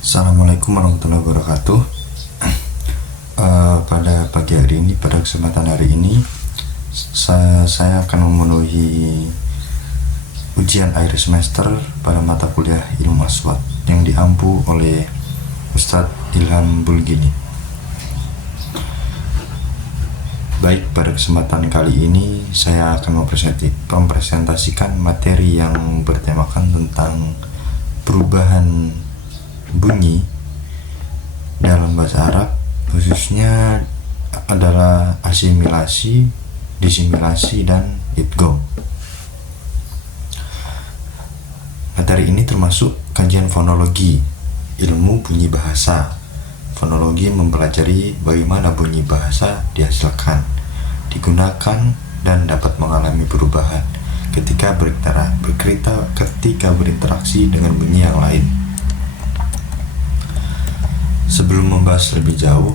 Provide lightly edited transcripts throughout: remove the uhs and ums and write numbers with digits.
Assalamualaikum warahmatullahi wabarakatuh. Pada pagi hari ini, pada kesempatan hari ini, saya akan memenuhi ujian akhir semester pada mata kuliah Ilmu Aswad yang diampu oleh Ustadz Ilham Bulgini. Baik, pada kesempatan kali ini saya akan mempresentasikan materi yang bertemakan tentang perubahan bunyi dalam bahasa Arab, khususnya adalah asimilasi, disimilasi, dan idgham. Materi ini termasuk kajian fonologi, ilmu bunyi bahasa. Fonologi mempelajari bagaimana bunyi bahasa dihasilkan, digunakan, dan dapat mengalami perubahan ketika berinteraksi dengan bunyi yang lain. Sebelum membahas lebih jauh,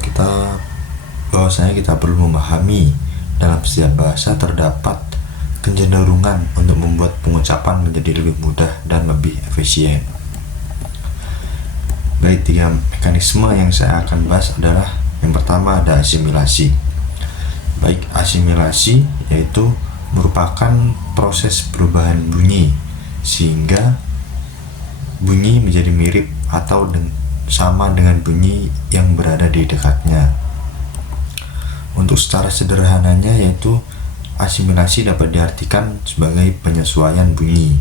kita perlu memahami dalam setiap bahasa terdapat kecenderungan untuk membuat pengucapan menjadi lebih mudah dan lebih efisien. Baik, 3 mekanisme yang saya akan bahas adalah yang pertama ada asimilasi. Baik, asimilasi yaitu merupakan proses perubahan bunyi sehingga bunyi menjadi mirip atau sama dengan bunyi yang berada di dekatnya. Untuk secara sederhananya yaitu asimilasi dapat diartikan sebagai penyesuaian bunyi.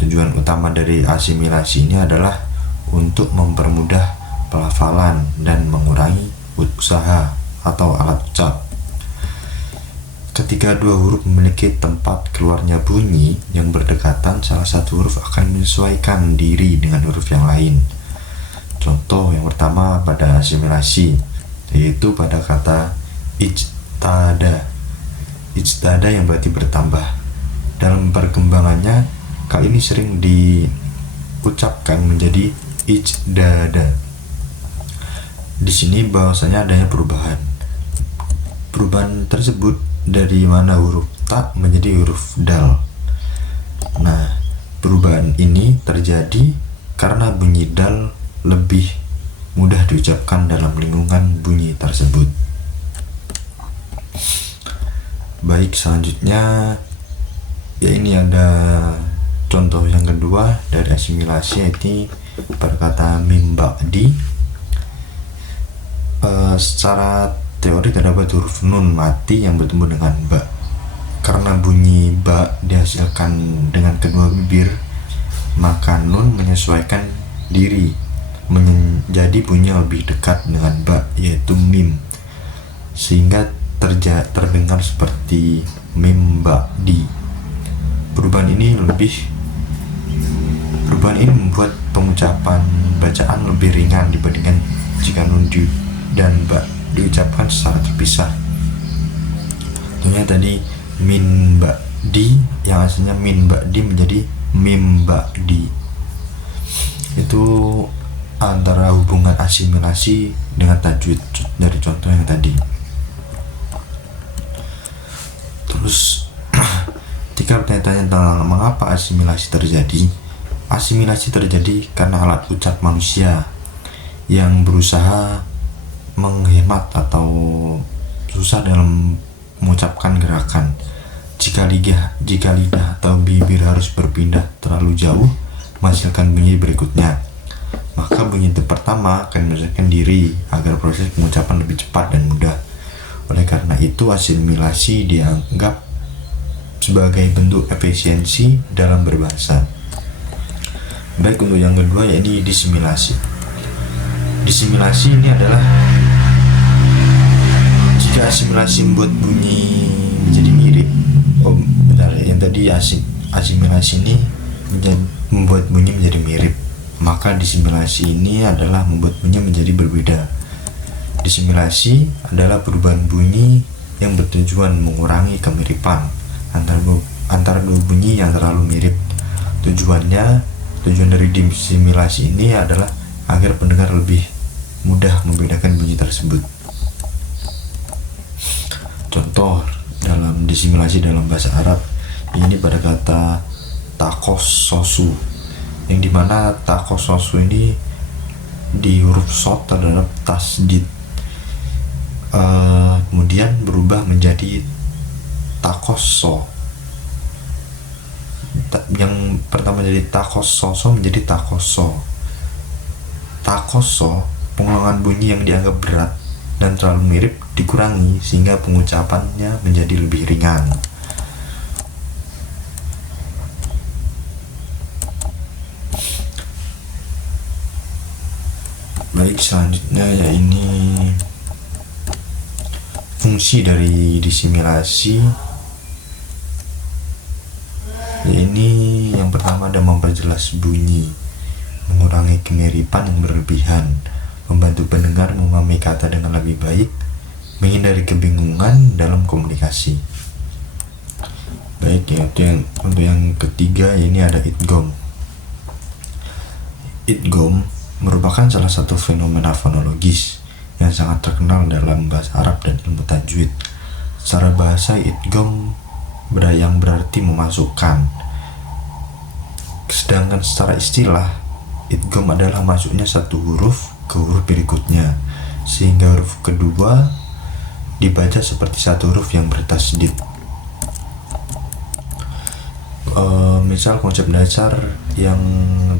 Tujuan utama dari asimilasi ini adalah untuk mempermudah pelafalan dan mengurangi usaha atau alat ucap. Ketika dua huruf memiliki tempat keluarnya bunyi yang berdekatan, salah satu huruf akan menyesuaikan diri dengan huruf yang lain. Contoh yang pertama pada asimilasi, yaitu pada kata ijtada. Ijtada yang berarti bertambah. Dalam perkembangannya, kali ini sering diucapkan menjadi ijdada. Di sini bahwasanya adanya perubahan. Perubahan tersebut dari mana huruf ta menjadi huruf dal. Nah, perubahan ini terjadi karena bunyi dal lebih mudah diucapkan dalam lingkungan bunyi tersebut. Baik, selanjutnya ini ada contoh yang kedua dari asimilasi, yaitu pada kata mim ba'di. Secara teori terdapat huruf nun mati yang bertemu dengan ba. Karena bunyi ba dihasilkan dengan kedua bibir, maka nun menyesuaikan diri menjadi bunyi yang lebih dekat dengan ba, yaitu mim, sehingga terdengar seperti mim ba'di. Perubahan ini membuat pengucapan bacaan lebih ringan dibandingkan jika nun dan ba diucapkan secara terpisah. Contohnya tadi min ba'di yang aslinya min ba'di menjadi mim ba'di. Itu antara hubungan asimilasi dengan tajwid dari contoh yang tadi. Terus ketika bertanya-tanya tentang mengapa asimilasi terjadi, asimilasi terjadi karena alat ucap manusia yang berusaha menghemat atau susah dalam mengucapkan gerakan. Jika lidah atau bibir harus berpindah terlalu jauh menghasilkan bunyi berikutnya, maka bunyi pertama akan menyesuaikan diri agar proses pengucapan lebih cepat dan mudah. Oleh karena itu, asimilasi dianggap sebagai bentuk efisiensi dalam berbahasa. Baik, untuk yang kedua yaitu disimilasi. Disimilasi ini adalah jika asimilasi membuat bunyi menjadi mirip. Yang tadi asimilasi ini membuat bunyi menjadi mirip, maka disimilasi ini adalah membuat bunyi menjadi berbeda. Disimilasi adalah perubahan bunyi yang bertujuan mengurangi kemiripan antara dua bunyi yang terlalu mirip. Tujuan dari disimilasi ini adalah agar pendengar lebih mudah membedakan bunyi tersebut. Contoh dalam disimilasi dalam bahasa Arab ini pada kata takossosu. yang dimana takososo ini di huruf short terdapat tasdid, kemudian berubah menjadi takoso. Yang pertama jadi takososo menjadi takoso. Takoso, pengulangan bunyi yang dianggap berat dan terlalu mirip dikurangi sehingga pengucapannya menjadi lebih ringan. Baik, selanjutnya ya ini fungsi dari disimilasi. Ya ini yang pertama ada memperjelas bunyi, mengurangi kemiripan yang berlebihan, membantu pendengar memahami kata dengan lebih baik, menghindari kebingungan dalam komunikasi. Baik, ya, untuk yang ketiga ini ada idgham. Idgham merupakan salah satu fenomena fonologis yang sangat terkenal dalam bahasa Arab dan ilmu tajwid. Secara bahasa, idgham yang berarti memasukkan. Sedangkan secara istilah, idgham adalah masuknya satu huruf ke huruf berikutnya, sehingga huruf kedua dibaca seperti satu huruf yang bertasdid. Misal konsep dasar yang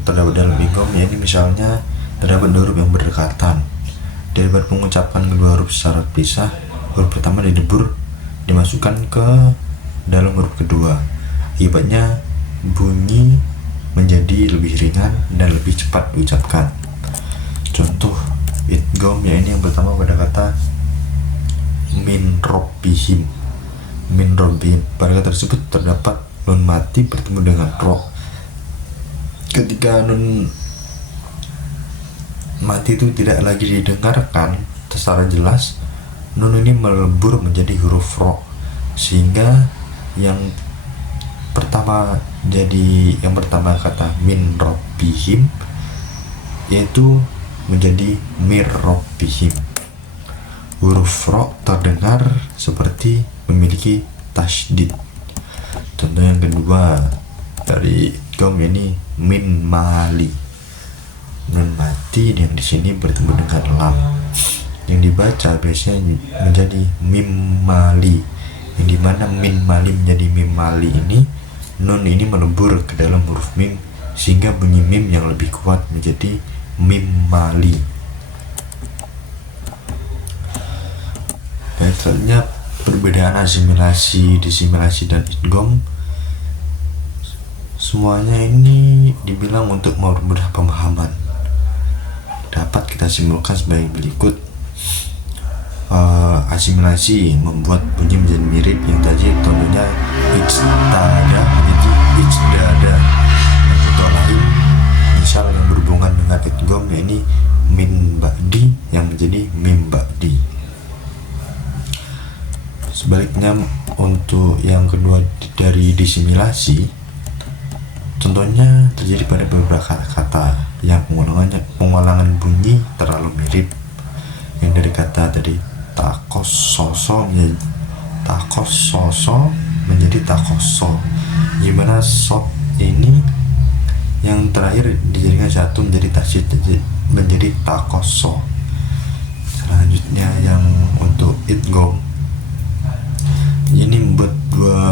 terdapat dalam idgham, yaitu misalnya terdapat dua huruf yang berdekatan. Daripada mengucapkan kedua huruf secara pisah, huruf pertama didebur dimasukkan ke dalam huruf kedua. Akibatnya bunyi menjadi lebih ringan dan lebih cepat diucapkan. Contoh idgham ya ini yang pertama pada kata min robbihim. Min robbihim, pada kata tersebut terdapat nun mati bertemu dengan ro. Ketika nun mati itu tidak lagi didengarkan secara jelas, nun ini melebur menjadi huruf ro, sehingga yang pertama kata min robbihim yaitu menjadi mir robbihim. Huruf ro terdengar seperti memiliki tasydid. Contoh yang kedua dari idgham ini min mali. Nun mati yang di sini bertemu dengan lam. Yang dibaca biasanya menjadi mim mali. Yang dimana min mali menjadi mim mali ini, nun ini melebur ke dalam huruf mim sehingga bunyi mim yang lebih kuat menjadi mim mali. Dan selanjutnya perbedaan asimilasi, disimilasi dan idgham. Semuanya ini dibilang untuk mempermudah pemahaman. Dapat kita simpulkan sebagai berikut. Asimilasi membuat bunyi menjadi mirip, yang tadi contohnya ijtada menjadi ijdada. Yang contoh lain misal yang berhubungan dengan idgham ya ini min ba'di yang menjadi mim ba'di. Sebaliknya untuk yang kedua dari disimilasi, contohnya terjadi pada beberapa kata yang pengulangan bunyi terlalu mirip. Yang dari kata tadi takososo menjadi takoso, gimana sot ini yang terakhir dijadikan satu menjadi tasydid menjadi takoso. Selanjutnya yang untuk idgham ini membuat dua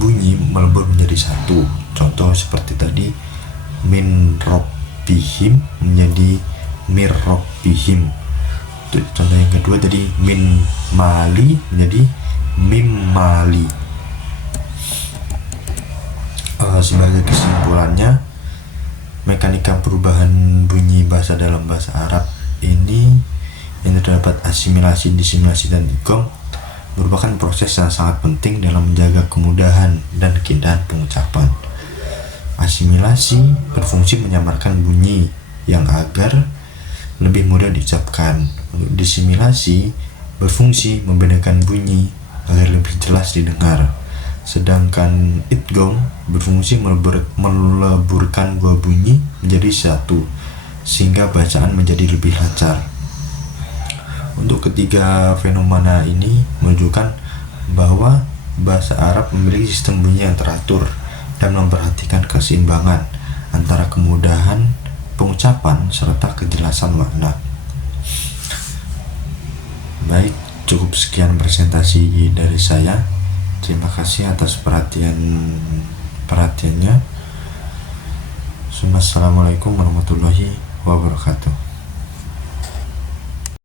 bunyi melebur menjadi satu. Contoh seperti tadi min robbihim menjadi mir robbihim. Contoh yang kedua tadi min mali menjadi mim mali. Sebagai kesimpulannya, mekanika perubahan bunyi bahasa dalam bahasa Arab ini yang terdapat asimilasi, disimilasi dan idgham merupakan proses yang sangat penting dalam menjaga kemudahan dan keindahan pengucapan. Asimilasi berfungsi menyamarkan bunyi yang agar lebih mudah diucapkan. Disimilasi berfungsi membedakan bunyi agar lebih jelas didengar. Sedangkan idgham berfungsi meleburkan dua bunyi menjadi satu sehingga bacaan menjadi lebih lancar. Untuk ketiga fenomena ini menunjukkan bahwa bahasa Arab memiliki sistem bunyi yang teratur dan memperhatikan keseimbangan antara kemudahan pengucapan serta kejelasan makna. Baik, cukup sekian presentasi dari saya. Terima kasih atas perhatiannya. Assalamualaikum warahmatullahi wabarakatuh.